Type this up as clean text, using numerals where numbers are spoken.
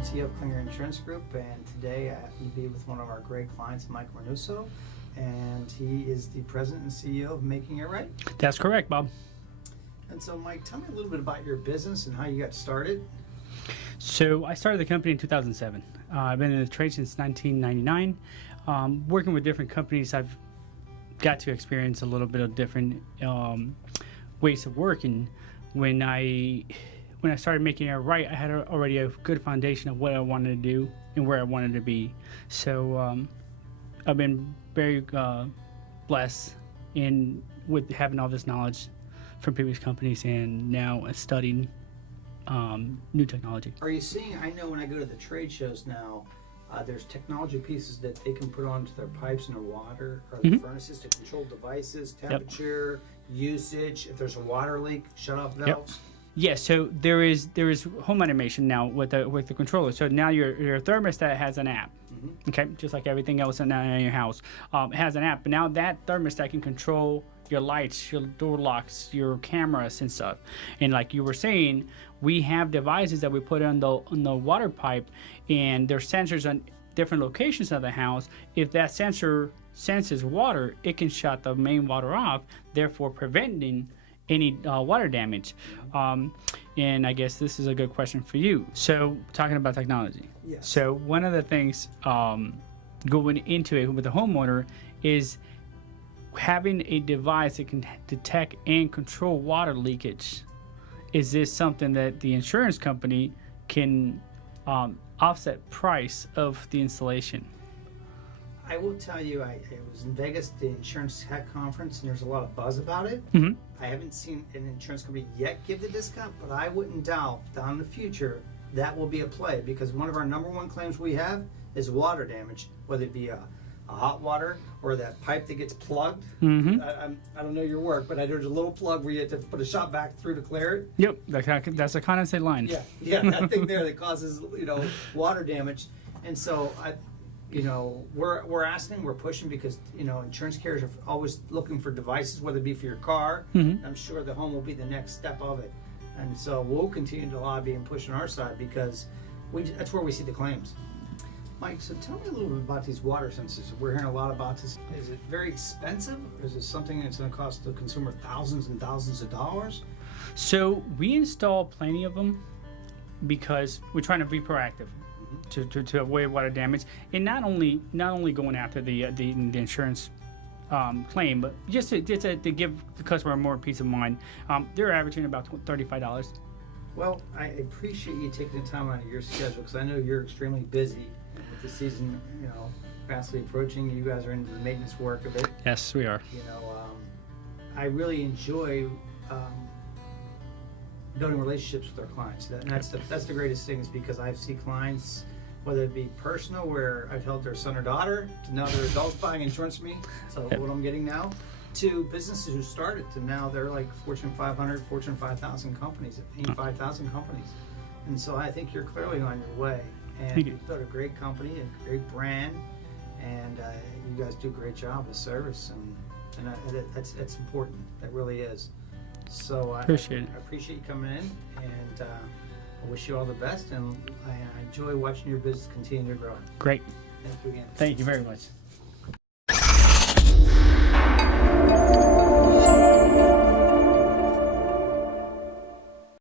and CEO of Klinger Insurance Group, and today I happen to be with one of our great clients, Mike Reynoso, and he is the president and CEO of Making It Right. That's correct, Bob. And so, Mike, tell me a little bit about your business and how you got started. So I started the company in 2007. I've been in the trade since 1999. Working with different companies, I've got to experience a little bit of different ways of working. When I started Making It Right, I had already a good foundation of what I wanted to do and where I wanted to be. So I've been very blessed with having all this knowledge from previous companies and now studying new technology. Are you seeing, I know when I go to the trade shows now, there's technology pieces that they can put onto their pipes and their water or the furnaces to control devices, temperature, usage, if there's a water leak, shut off valves. Yeah, so there is home automation now with the controller. So now your thermostat has an app. Okay, just like everything else in your house has an app. But now that thermostat can control your lights, your door locks, your cameras and stuff. And like you were saying, we have devices that we put on the water pipe, and there's sensors on different locations of the house. If that sensor senses water, it can shut the main water off, therefore preventing any water damage. And I guess this is a good question for you. So talking about technology. Yes. So one of the things going into it with the homeowner is having a device that can detect and control water leakage. Is this something that the insurance company can offset price of the installation? I will tell you, I was in Vegas at the Insurance Tech Conference, and there's a lot of buzz about it. I haven't seen an insurance company yet give the discount, but I wouldn't doubt down in the future that will be a play, because one of our number one claims we have is water damage, whether it be a hot water or that pipe that gets plugged. I don't know your work, but there's a little plug where you have to put a shot back through to clear it. Yep, that's a condensate line. Yeah, that thing there that causes water damage. And so we're asking, we're pushing, because insurance carriers are always looking for devices, whether it be for your car. I'm sure the home will be the next step of it, and so we'll continue to lobby and push on our side, because that's where we see the claims. Mike, so tell me a little bit about these water sensors. We're hearing a lot about this. Is it very expensive, or is it something that's going to cost the consumer thousands and thousands of dollars? So we install plenty of them because we're trying to be proactive to avoid water damage, and not only going after the insurance claim, but just to give the customer more peace of mind. They're averaging about $35. Well, I appreciate you taking the time out of your schedule, because I know you're extremely busy with the season, fastly approaching. You guys are into the maintenance work of it. Yes, we are. I really enjoy building relationships with our clients. That's the greatest thing, is because I see clients, whether it be personal, where I've helped their son or daughter, to now they're adults buying insurance from me, so what I'm getting now, to businesses who started to now they're like Fortune 500, Fortune 5,000 companies, 85,000 companies. And so I think you're clearly on your way. And you've built a great company, a great brand, and you guys do a great job of service, and that's important. That really is. So I appreciate you coming in, and I wish you all the best, and I enjoy watching your business continue to grow. Great. Thank you again. Thank you very much.